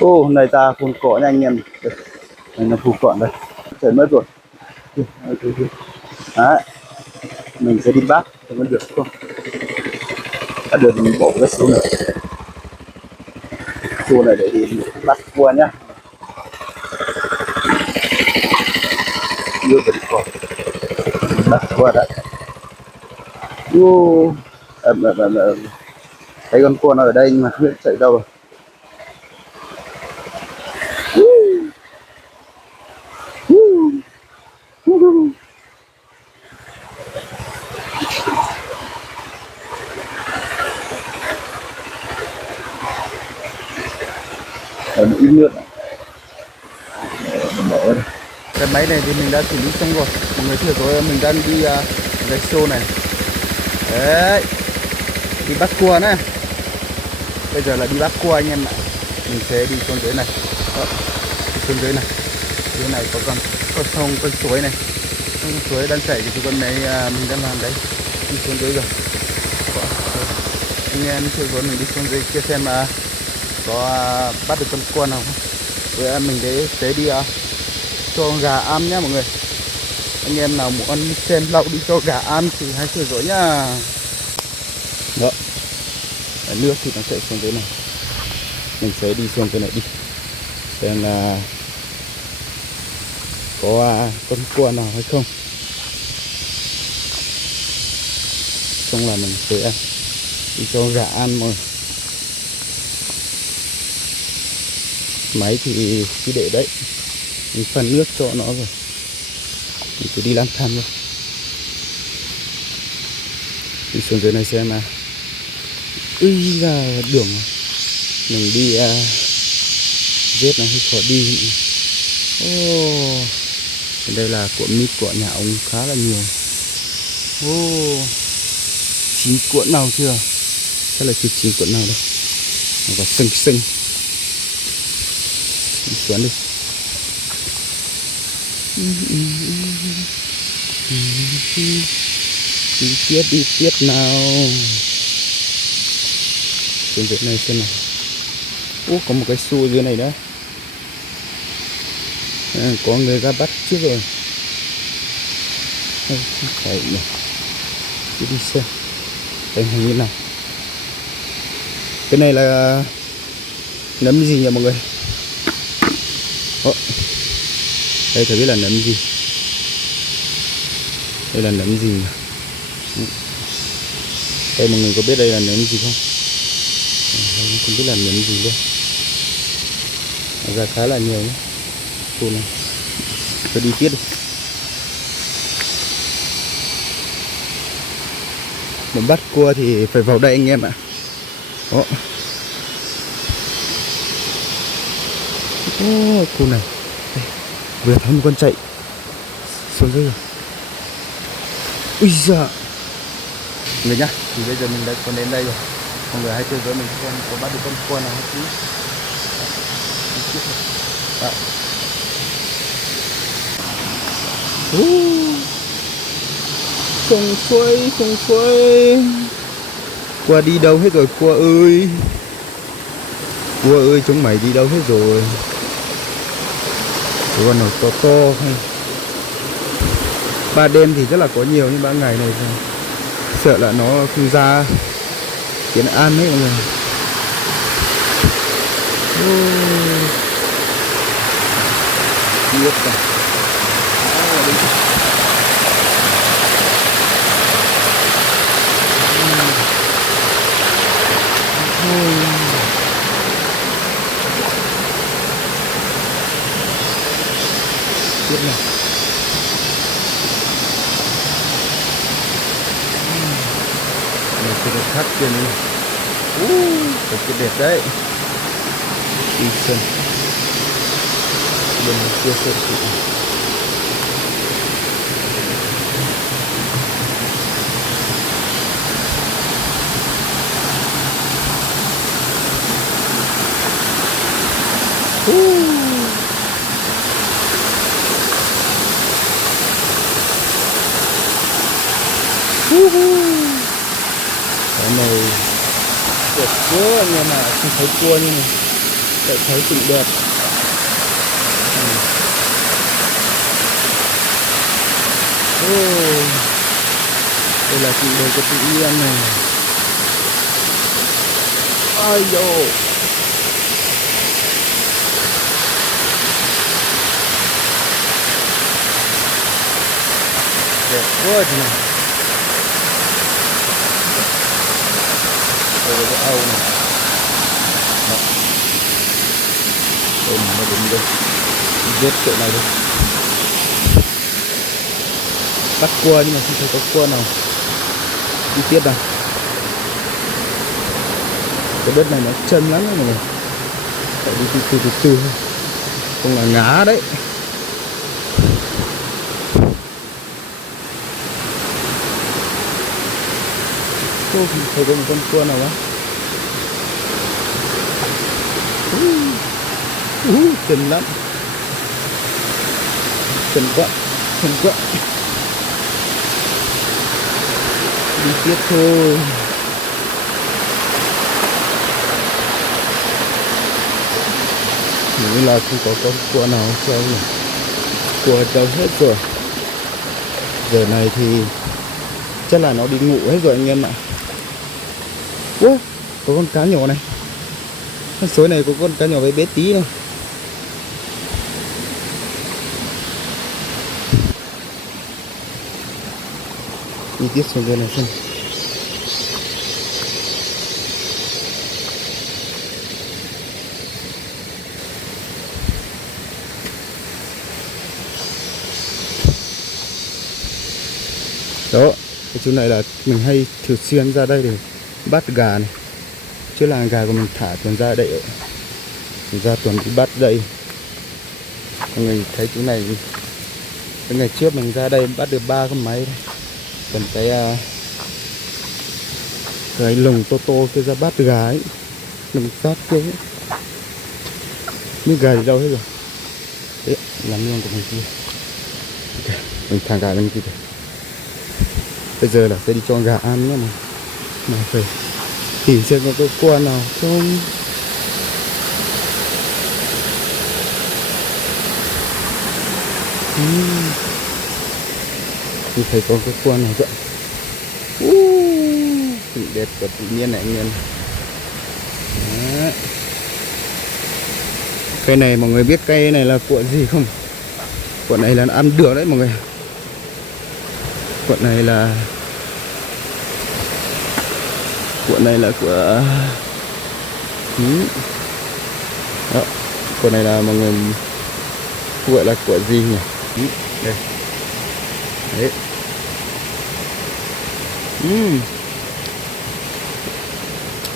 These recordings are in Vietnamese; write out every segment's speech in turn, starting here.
Ô, hôm nay ta phun cỏ nha anh em. Đây, đây là phun cỏ đây. Trời mất rồi. Đấy, mình sẽ đi bắt cho nó được không? Đã được mình bỏ cái số này. Số này để đi bắt cua nhá. Đưa vào cỏ. Bắt cua đấy. Ô, thấy con cua nó ở đây nhưng mà không biết chạy đâu rồi. Ở một ít nước này. Cái máy này thì mình đã xử lý xong rồi. Mọi người thấy rồi, mình đang đi rạch xô này. Đấy, đi bắt cua này. Bây giờ là đi bắt cua anh em ạ. Mình sẽ đi xuống dưới này. Đó, đi xuống dưới này. Dưới này có con sông, con suối này. Con suối đang chảy thì con này mình đang làm đấy. Đi xuống dưới rồi. Đó, anh em theo dõi mình đi xuống dưới kia xem mà có bắt được con cua nào không. Với mình để đi cho gà ăn nhá mọi người. Anh em nào muốn xem lậu đi cho gà ăn thì hãy theo dõi nhá. Đó, nước thì nó sẽ xuống dưới này. Mình sẽ đi xuống cái này đi xem là có con cua nào hay không, xong là mình sẽ đi cho gà ăn mọi người. Máy thì cứ để đấy, mình phân nước cho nó rồi mình cứ đi lang thang thôi. Đi xuống dưới này xem mà ui ra đường mình đi vết này hơi khó đi. Ô, đây là cuộn mít của nhà ông khá là nhiều. Ô, chín cuộn nào chưa? Chắc là chưa chín cuộn nào đâu, nó có xinh xinh. Đi xuống đi. Đi tiếp nào. Trên dưới này xem nào. Ủa, có một cái xu dưới này nữa. Có người ra bắt trước rồi. Không phải nhỉ. Cứ đi xem tình hình như nào. Cái này là nấm gì nhỉ mọi người? Đây thử biết là nấm gì. Đây là nấm gì nhỉ? Đây mọi người có biết đây là nấm gì không? Không biết là nấm gì luôn. Ra khá là nhiều nhé. Cô này. Tôi đi tiếp đi. Muốn bắt cua thì phải vào đây anh em ạ. Đó. Cô này. Đây. Vừa thấy một con chạy xuống dưới rồi. Ui giời. Người nhá, thì bây giờ mình đã còn đến đây rồi. Mọi người hãy theo dõi mình xem có bắt được con cua nào không. Đó. Sông suối qua đi đâu hết rồi cua ơi. Cua ơi, chúng mày đi đâu hết rồi. Con nào to to hay ban đêm thì rất là có nhiều, nhưng ban ngày này thì sợ là nó không ra Kiến An đấy mọi người. Biết rồi. Biết này. Này cái đẹp khác kia này. Cái đẹp đấy. Đi xem. Bên kia xem chị. Cái này đẹp quá anh em ạ, không thấy cua như này. Tại thấy cũng đẹp. Đây là trụ đề của tự nhiên này. Ôi dồi, đẹp quá thế này. Đây là cái âu này. Đó. Đây nó đứng đây. Giết chỗ này đi. Bắt cua nhưng mà không thấy có cua nào. Đi tiếp nào. Cái đất này nó chân lắm mọi người. Phải đi từ từ không là ngã đấy. Không thấy có một con cua nào đó. Chân lắm. Chân quá. Đi tiếp thôi. Như là không có con cua nào treo nhỉ. Cua treo hết rồi. Giờ này thì chắc là nó đi ngủ hết rồi anh em ạ. Ủa, có con cá nhỏ này. Con suối này có con cá nhỏ với bé tí này. Đi tiếp xuống dưới này xem. Đó, cái chỗ này là mình hay thường xuyên ra đây để bắt gà này. Chứ là gà của mình thả tuần ra đây, tuần ra tuần đi bắt đây. Mọi người thấy chỗ này, cái ngày trước mình ra đây bắt được 3 con máy thôi. Còn cái lồng to to kia ra bắt gà ấy, lồng sắt kia ấy. Miếng gà đi đâu hết rồi? Đấy, là miếng của mình kia. Okay, mình thả gà lên kia rồi. Bây giờ là sẽ đi cho gà ăn nhé mà phải tìm xem có cái cua nào không. Mình thấy có cái cua nào vậy. Cảnh đẹp của tự nhiên này anh em. Đó. Cây này mọi người biết cây này là cuộn gì không? Cuộn này là ăn được đấy mọi người. Cuộn này là của đó. Cuộn này là mọi người gọi là của gì nhỉ? Đây. Đấy.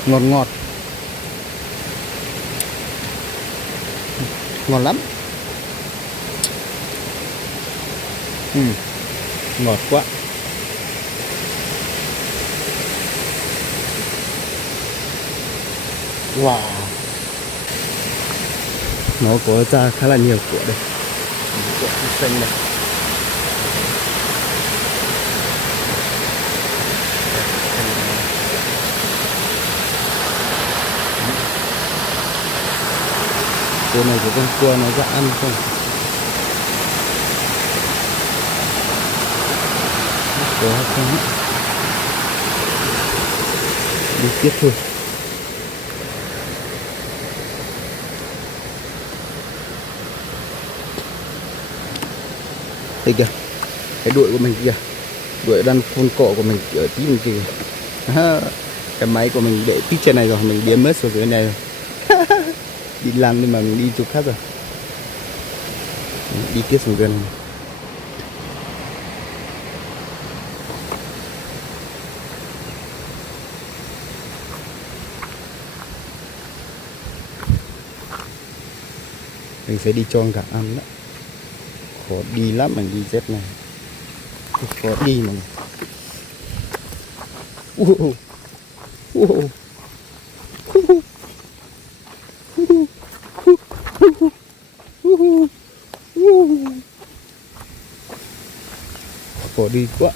Ngọt ngọt. Ngon lắm. Ngọt quá. Wow. Nó có ra khá là nhiều của đây. Của xanh này. Cô này có con cua nó ra ăn không? Có không? Đi tiếp thôi. Đây kìa, cái đuổi của mình kìa, đuổi đang phun cọ của mình ở tí mình kìa. Cái máy của mình để tí trên này rồi, mình biến mất xuống dưới này rồi. Đi làm nhưng mà mình đi chỗ khác rồi. Đi tiếp xuống gần. Mình sẽ đi cho gà ăn đó. Khó đi lắm mình đi dép này. Khó đi mà. Khó đi quá.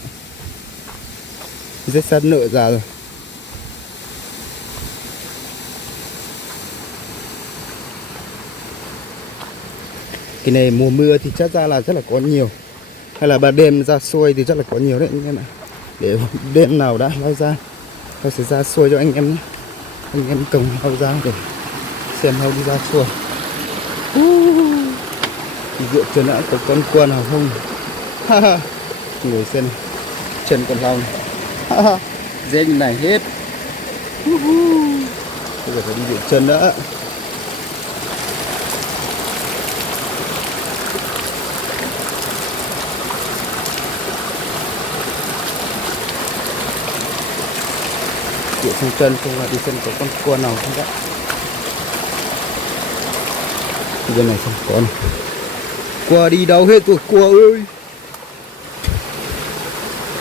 Rất sát nợ ra rồi. Cái này mùa mưa thì chắc ra là rất là có nhiều, hay là ban đêm ra xuôi thì rất là có nhiều đấy anh em ạ. Để đêm nào đã lao ra tôi sẽ ra xuôi cho anh em nhé. Anh em cùng lao ra để xem hâu đi ra xuôi. Dựa chân đã có con cua nào không? Ngồi xem chân con long. Dễ như này hết. Bây giờ phải đi dựa chân đã. Dựa xuống chân không là đi xem có con cua nào không đấy. Bên này xem con cua đi đâu hết rồi cua ơi.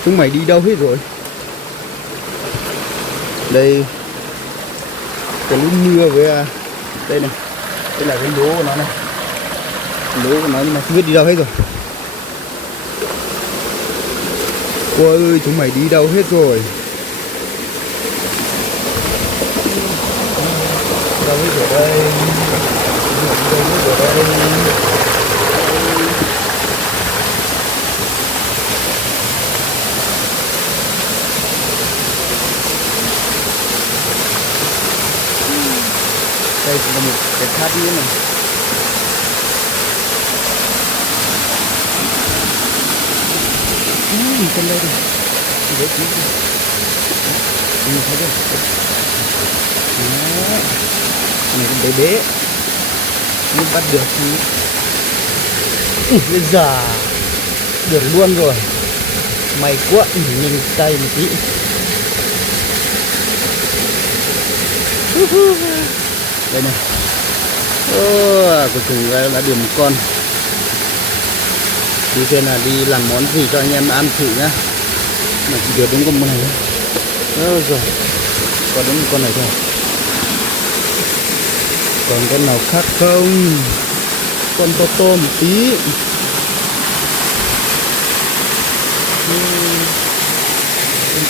Chúng mày đi đâu hết rồi. Đây cái lũ mưa với đây này, đây là cái lúa của nó này, lúa của nó nhưng mà không biết đi đâu hết rồi. Cua ơi chúng mày đi đâu hết rồi. Đâu hết rồi đây. Đâu hết rồi đây. Đây là một cái tháp nữa này. Trên đây đi. Dễ cứu. Nhìn thấy chưa? Đó. Này con bé bé. Nhưng bắt được thì bây giờ được luôn rồi. May quá, nhìn tay một tí. Đây này. Cuối cùng đã được một con. Đi xem là đi làm món gì cho anh em ăn thử nhá. Mà chỉ được đúng con này thôi. Rồi. Còn đúng con này thôi. Còn con nào khác không? Con to to một tí.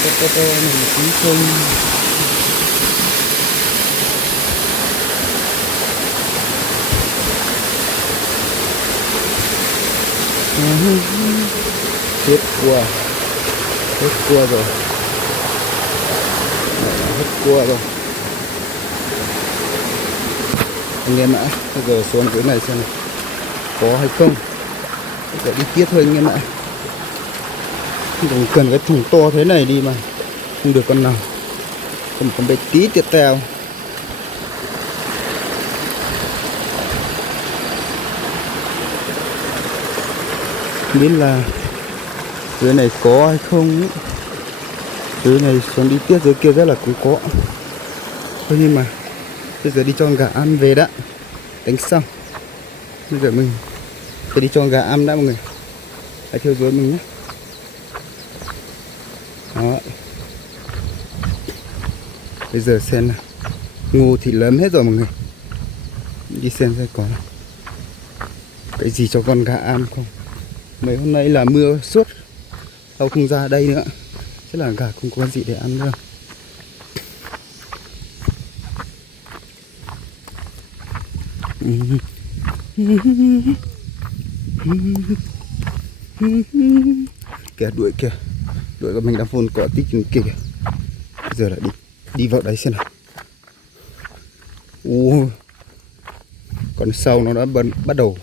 Con to này một tí không? Hết cua. Hết cua rồi. Hết cua rồi. Anh em ạ, bây giờ xuống cái này xem có hay không. Để đi tiếp thôi anh em ạ. Không cần cái thùng to thế này đi mà không được con nào. Còn con bé tí tiếp theo. Không biết là dưới này có hay không ấy. Dưới này xuống đi tiếp dưới kia rất là cũng có. Thôi nhưng mà bây giờ đi cho gà ăn về đã. Đánh xong bây giờ mình phải đi cho gà ăn đã mọi người. Hãy theo dõi mình nhé. Đó. Bây giờ xem nào. Ngô thì lớn hết rồi mọi người. Đi xem có cái gì cho con gà ăn không. Mấy hôm nay là mưa suốt, tao không ra đây nữa, chắc là gà không có gì để ăn đâu. Kìa đuổi kìa, đuổi của mình đang phun cỏ tích kìa. Bây giờ lại đi vào đấy xem nào. Còn sau nó đã bắt đầu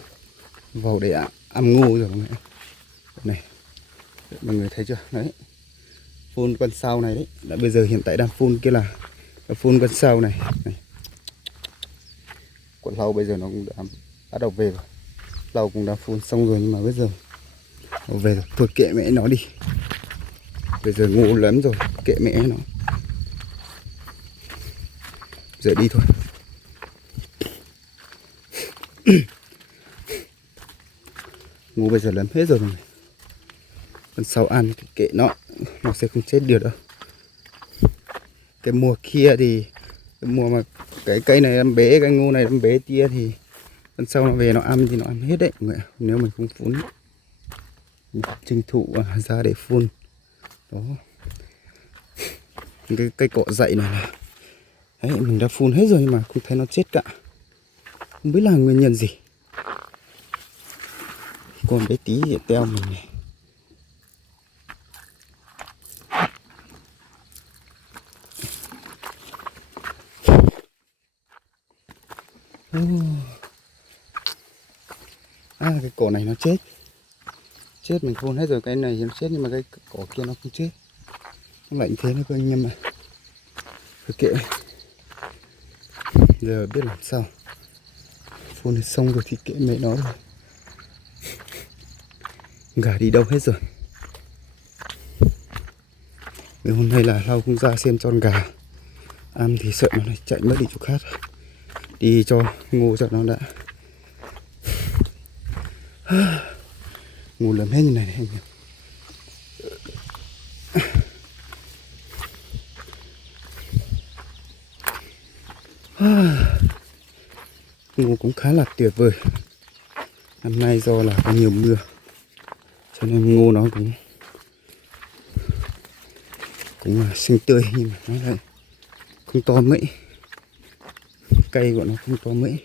vào để ăn ngô rồi mọi người. Này, mọi người thấy chưa? Đấy, phun con sau này đấy. Đã bây giờ hiện tại đang phun kia là phun con sau này. Con lau bây giờ nó cũng đã bắt đầu về rồi. Lau cũng đã phun xong rồi nhưng mà bây giờ nó về rồi. Thôi kệ mẹ nó đi. Bây giờ ngô lớn rồi, kệ mẹ nó. Giờ đi thôi. Ngô bây giờ lớn hết rồi này. Con sau ăn thì kệ nó sẽ không chết được đâu. Cái mùa kia thì cái mùa mà cái cây này em bế, cái ngô này em bế tia thì con sau nó về nó ăn thì nó ăn hết đấy mọi người. Nếu mình không phun mình tranh thủ ra để phun đó. Cái cọ dậy này là đấy, mình đã phun hết rồi nhưng mà không thấy nó chết cả. Không biết là nguyên nhân gì. con bé tí để teo mình này. Cái cỏ này nó chết. Chết mình phun hết rồi, cái này nó chết nhưng mà cái cỏ kia nó không chết. Nó lạnh thế nó cơ anh em ạ. Thôi kệ. Giờ biết làm sao. Phun hết xong rồi thì kệ mẹ nó rồi. Gà đi đâu hết rồi. Ngày hôm nay là lau không ra xem cho con gà ăn thì sợ nó lại chạy mất đi chỗ khác. Đi cho ngô cho nó đã. Ngủ lắm hết như này anh em. Ngô cũng khá là tuyệt vời. Năm nay do là có nhiều mưa cho nên ngô nó cũng là xinh tươi, nhưng mà nó lại không to mấy. Cây của nó không to mấy.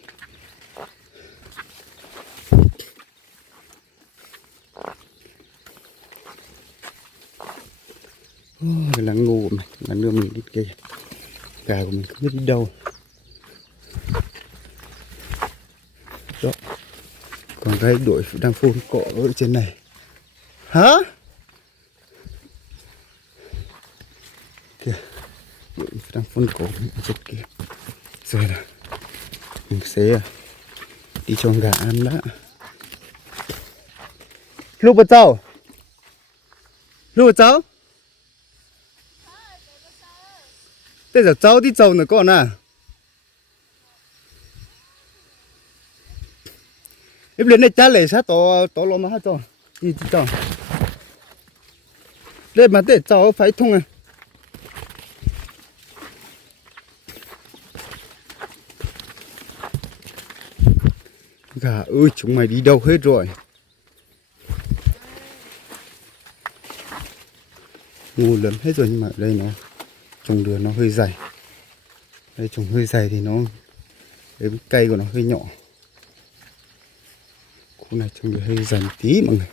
Là ngô của mình là đưa mình đi kìa. Gà của mình không biết đi đâu. Đó. Còn cái đội đang phun cỏ ở trên này. Hả? Kìa. Đội đang phun cỏ ở trên kia. Rồi là mình sẽ đi cho gà ăn đã. Lúc bắt cháu. Lúc bắt cháu. Bây giờ cháu đi cháu nữa con à. Em lên đây cha lấy sát to lo mà hết cho. Đi cháu. Đây mà để cháu phải thông à. Gà ơi chúng mày đi đâu hết rồi. Ngô lắm hết rồi nhưng mà ở đây nó trồng đường nó hơi dày. Đây trồng hơi dày thì nó cái cây của nó hơi nhỏ. Khu này trồng đường hơi dày một tí mọi người.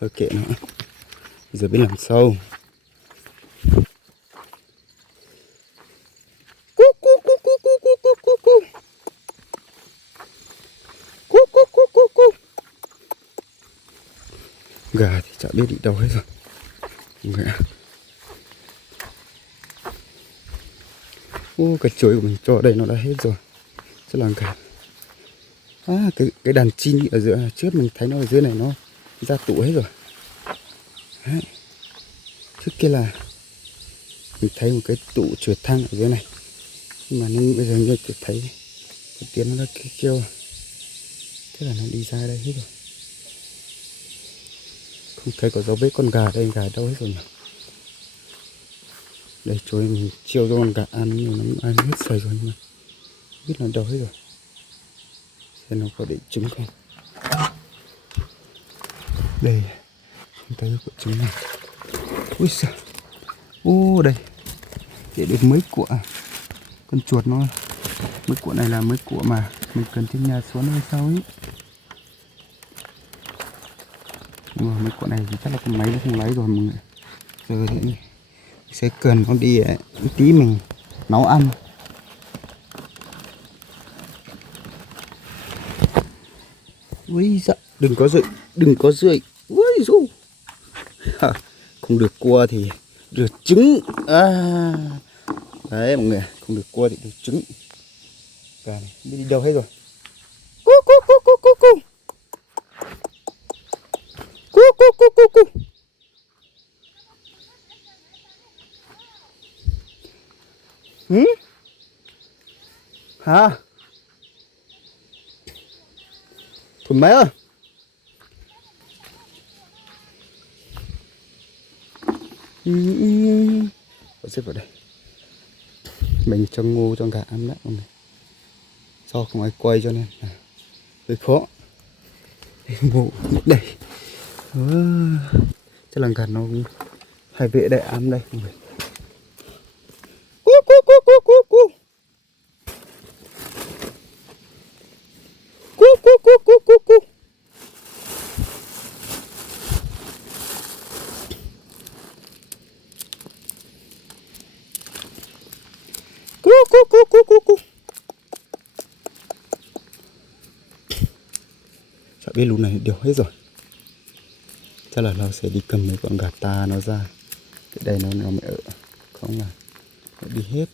Thôi kệ nó. Bây giờ biết làm sao. Gà thì chả biết đi đâu hết rồi. Cái chuối của mình cho ở đây nó đã hết rồi. Chắc là gà. Cái đàn chim ở giữa trước mình thấy nó ở dưới này nó ra tụ hết rồi. Đấy. Trước kia là mình thấy một cái tụ trượt thang ở dưới này, nhưng mà bây giờ như thấy cái tiếng nó đã kêu, thế là nó đi ra đây hết rồi. Không thấy có dấu vết con gà đây, gà đâu hết rồi nhỉ. Đây chuối mình chiêu cho con gà ăn nhưng nó ăn hết sạch rồi, nhưng mà không biết là đâu hết rồi. Xem nó có để trứng không. Đây không thấy quả trứng này. Ui sao. Đây để được mấy quả con chuột nó. Mấy quả này là mấy quả mà mình cần trên nhà xuống hay sao ấy. Nhưng mà mấy quả này thì chắc là con máy nó không lấy rồi mọi người. Giờ thì sẽ cần nó đi tí mình nấu ăn. Ui dạ, đừng có rưỡi. Ui dồi. Không được cua thì được trứng. Đấy mọi người, không được cua thì được trứng. Gà này biết đi đâu hết rồi. Cu cu cu cu cu cu. Cu cu cu cu cu. Hả? Thùm mấy ơi. Xếp vào đây. Mình cho ngô cho gà ăn đã mọi người. Do không ai quay cho nên là hơi khó. Ngô đây. Chắc là gà nó hay vệ để ăn đây mọi người. Cu cu cu cu cu cu. Cu cu cu cu cu cu. bê lú này đều hết rồi. Chắc làเราsẽ đi cầm mấy con gà ta nó ra. Cái đây nó mới ở. Không là nó đi hết.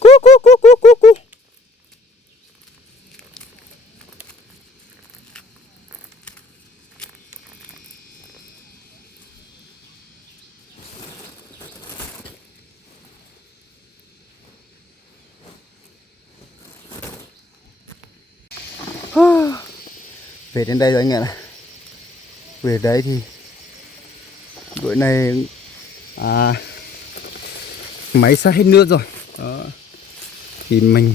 Cu cu cu cu cu cu. Về đến đây rồi anh ạ. Về đấy thì đội này máy sắp hết nước rồi. Đó. Thì mình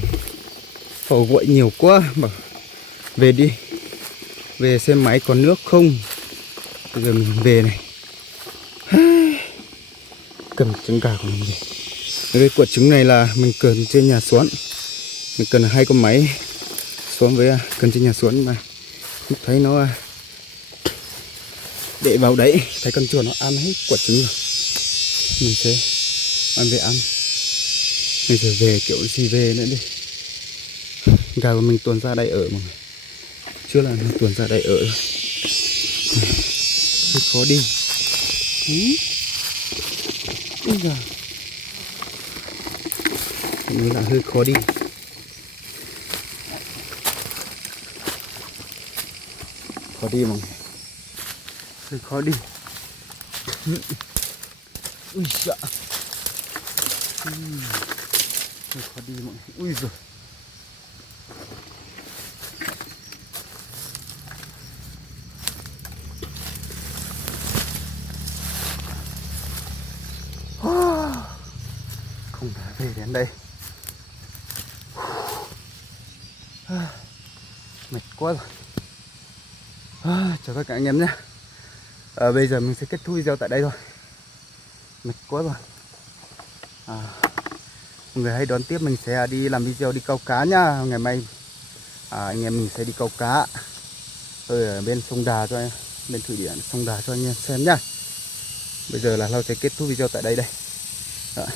phẩu nguội nhiều quá, bảo về đi, về xem máy còn nước không. Bây giờ mình về này, cầm trứng gà của mình về. Cái quả trứng này là mình cần trên nhà xuống, mình cần 2 con máy xuống với cần trên nhà xuống mà thấy nó để vào đấy, thấy con chuột nó ăn hết quả trứng rồi, mình sẽ ăn về ăn. Mình sẽ về kiểu gì về nữa đi. Gà của mình tuần ra đây ở mà chưa là nó tuần ra đây ở rồi. Hơi khó đi. Ui giời, nó là hơi khó đi. Khó đi mà hơi khó đi. Ui dạ, hơi khó đi mọi người. Ui giời, không thể về đến đây. Mệt quá rồi. Chào tất cả anh em nhé. Bây giờ mình sẽ kết thúc video tại đây thôi. Mệt quá rồi. Mọi người hãy đón tiếp, mình sẽ đi làm video đi câu cá nhá. Ngày mai anh em mình sẽ đi câu cá ở bên sông Đà cho bên thủy điện sông Đà cho anh em xem nhá. Bây giờ làเราsẽ kết thúc video tại đây đây. Đó.